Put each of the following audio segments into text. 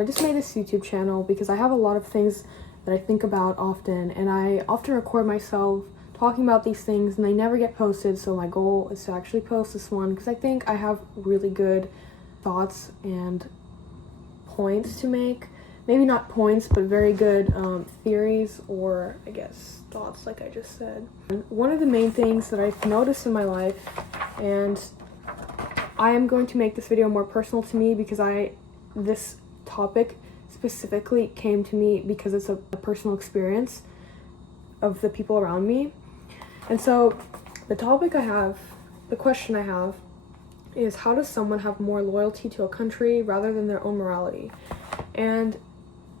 I just made this YouTube channel because I have a lot of things that I think about often, and I often record myself talking about these things and they never get posted, so my goal is to actually post this one because I think I have really good thoughts and points to make. Maybe not points, but very good theories, or I guess thoughts, like I just said. One of the main things that I've noticed in my life, and I am going to make this video more personal to me because this topic specifically came to me because it's a personal experience of the people around me. And so the question I have is, how does someone have more loyalty to a country rather than their own morality? And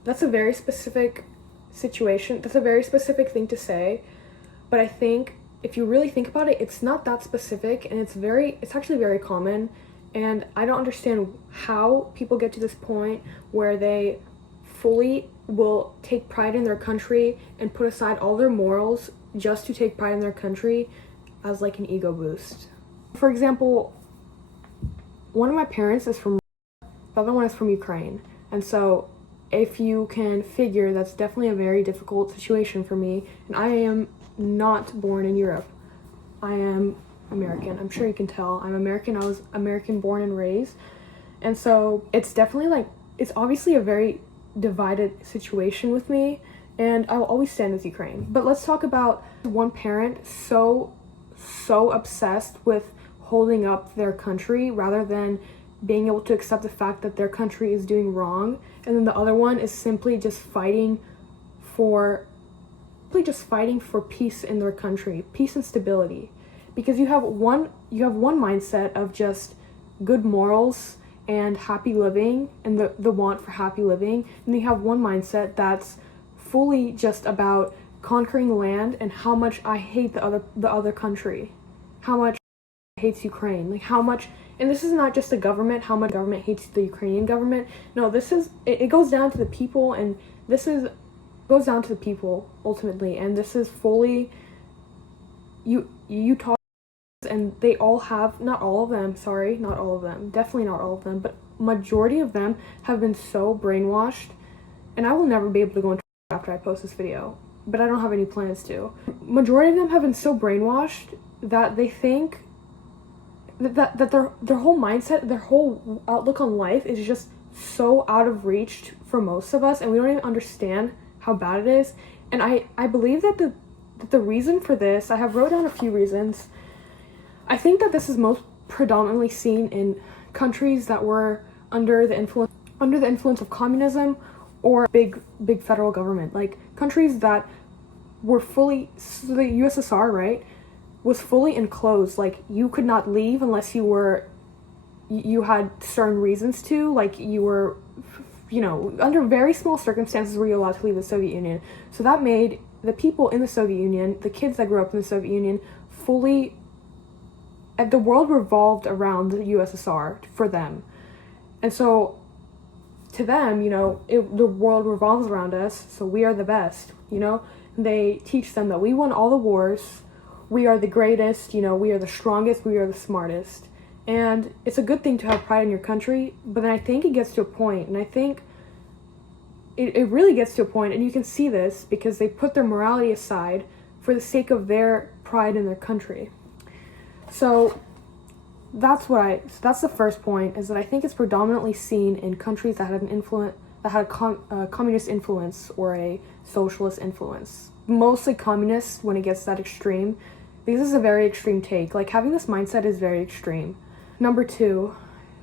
that's a very specific situation. That's a very specific thing to say, but I think if you really think about it, it's not that specific, and it's actually very common. And I don't understand how people get to this point where they fully will take pride in their country and put aside all their morals just to take pride in their country as like an ego boost. For example, one of my parents is from, the other one is from Ukraine. And so if you can figure, that's definitely a very difficult situation for me. And I am not born in Europe. I am American. I'm sure you can tell. I'm American. I was American born and raised. And so it's definitely it's obviously a very divided situation with me, and I will always stand with Ukraine. But let's talk about one parent so obsessed with holding up their country rather than being able to accept the fact that their country is doing wrong, and then the other one is simply just fighting for peace in their country, peace and stability. Because you have one mindset of just good morals and happy living and the want for happy living, and you have one mindset that's fully just about conquering land and how much I hate the other country, how much I hate Ukraine, like how much. And this is not just the government, how much government hates the Ukrainian government. No, it goes down to the people, and goes down to the people ultimately. And this is fully you talk, and they all have, not all of them, definitely not all of them, but majority of them have been so brainwashed. And I will never be able to go into after I post this video, but I don't have any plans to. Majority of them have been so brainwashed that they think that their whole mindset, their whole outlook on life is just so out of reach for most of us, and we don't even understand how bad it is. And I believe that the reason for this, I have wrote down a few reasons. I think that this is most predominantly seen in countries that were under the influence of communism or big federal government, like countries that were fully, so the USSR, right, was fully enclosed. Like you could not leave unless you had certain reasons to, like you were, under very small circumstances were you allowed to leave the Soviet Union. So that made the people in the Soviet Union, the kids that grew up in the Soviet Union, the world revolved around the USSR for them. And so to them, the world revolves around us, so we are the best, They teach them that we won all the wars, we are the greatest, we are the strongest, we are the smartest. And it's a good thing to have pride in your country, but then I think it gets to a point, and I think it really gets to a point, and you can see this because they put their morality aside for the sake of their pride in their country. So that's the first point, is that I think it's predominantly seen in countries that had a communist influence or a socialist influence. Mostly communists when it gets that extreme. This is a very extreme take. Like, having this mindset is very extreme. Number 2,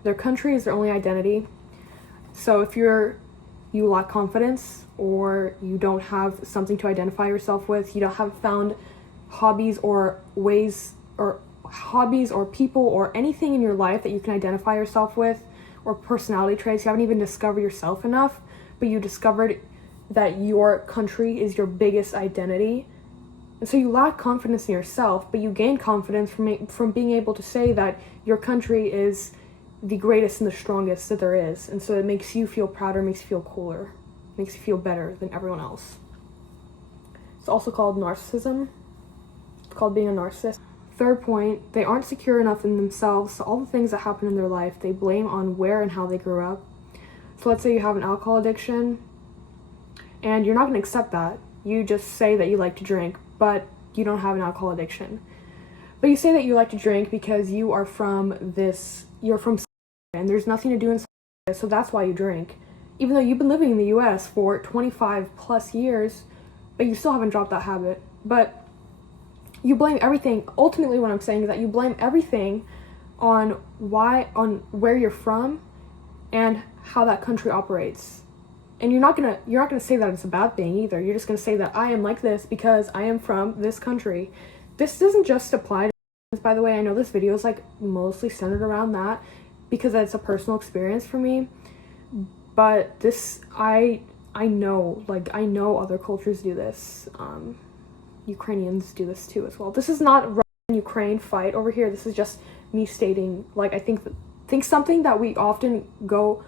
their country is their only identity. So if you lack confidence, or you don't have something to identify yourself with, you don't have found hobbies or people or anything in your life that you can identify yourself with, or personality traits, you haven't even discovered yourself enough, but you discovered that your country is your biggest identity. And so you lack confidence in yourself, but you gain confidence from being able to say that your country is the greatest and the strongest that there is. And so it makes you feel prouder, makes you feel cooler, makes you feel better than everyone else. It's also called narcissism. It's called being a narcissist. Third point, they aren't secure enough in themselves, so all the things that happen in their life, they blame on where and how they grew up. So let's say you have an alcohol addiction, and you're not going to accept that. You just say that you like to drink, but you don't have an alcohol addiction. But you say that you like to drink because you're from and there's nothing to do in so that's why you drink. Even though you've been living in the US for 25 plus years, but you still haven't dropped that habit. But you blame everything. Ultimately, what I'm saying is that you blame everything on where you're from and how that country operates. And you're not gonna say that it's a bad thing either. You're just gonna say that I am like this because I am from this country. This doesn't just apply to, by the way, I know this video is like mostly centered around that because it's a personal experience for me. But this, I know other cultures do this. Ukrainians do this too as well. This is not Russia and Ukraine fight over here. This is just me stating, like, I think something that we often go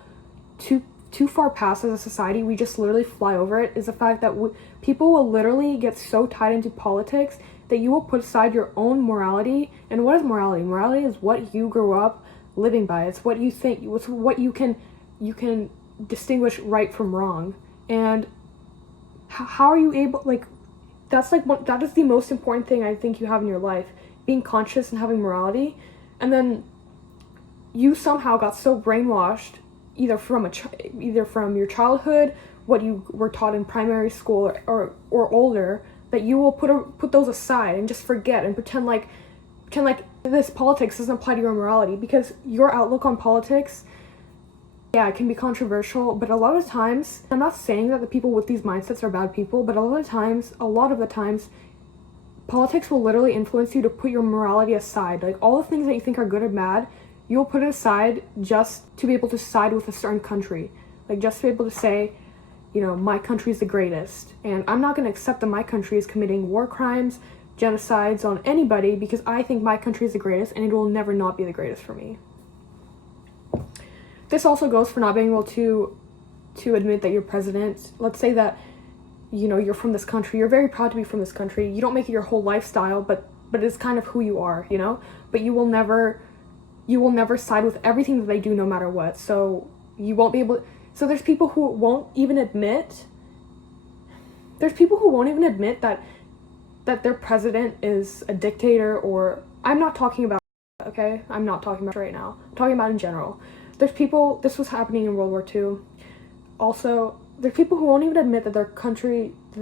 too far past as a society, we just literally fly over it, is the fact that people will literally get so tied into politics that you will put aside your own morality. And what is morality? Morality is what you grew up living by. It's what you think, it's what you can distinguish right from wrong. And how are you able, like, that is the most important thing I think you have in your life, being conscious and having morality. And then you somehow got so brainwashed either from your childhood, what you were taught in primary school or older, that you will put those aside and just forget and pretend like this politics doesn't apply to your morality, because your outlook on politics, yeah, it can be controversial, but a lot of times, I'm not saying that the people with these mindsets are bad people, but a lot of the times, politics will literally influence you to put your morality aside. Like, all the things that you think are good or bad, you'll put it aside just to be able to side with a certain country. Like, just to be able to say, you know, my country is the greatest. And I'm not going to accept that my country is committing war crimes, genocides on anybody, because I think my country is the greatest, and it will never not be the greatest for me. This also goes for not being able to admit that you're president. Let's say that, you know, you're from this country, you're very proud to be from this country, you don't make it your whole lifestyle, but it's kind of who you are, you know? But you will never side with everything that they do no matter what. So you won't be able, so there's people who won't even admit that their president is a dictator, or, I'm not talking about, okay? I'm not talking about right now. I'm talking about in general. There's people, this was happening in World War II. Also, there's people who won't even admit that the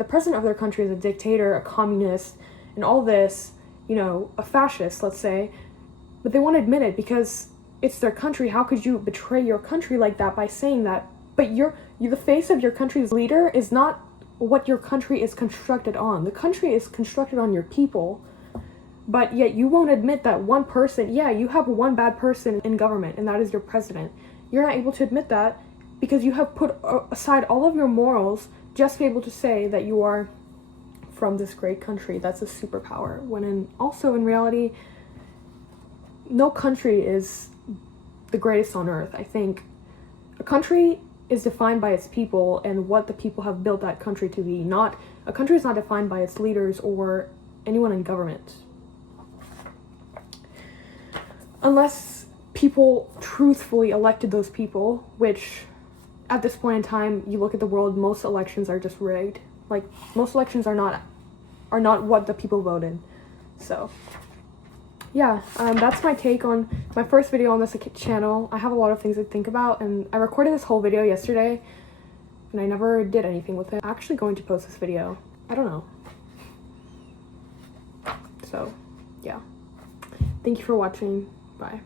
president of their country is a dictator, a communist, and all this, you know, a fascist, let's say, but they won't admit it because it's their country. How could you betray your country like that by saying that? But you're the face of your country's leader is not what your country is constructed on. The country is constructed on your people. But yet you won't admit that one person, yeah, you have one bad person in government, and that is your president. You're not able to admit that because you have put aside all of your morals just to be able to say that you are from this great country that's a superpower. When in reality, no country is the greatest on earth. I think a country is defined by its people and what the people have built that country to be. A country is not defined by its leaders or anyone in government. Unless people truthfully elected those people, which at this point in time, you look at the world, most elections are just rigged. Like, most elections are not what the people voted. So yeah, that's my take on my first video on this channel. I have a lot of things to think about, and I recorded this whole video yesterday, and I never did anything with it. I'm actually going to post this video. I don't know. So, yeah. Thank you for watching. Bye.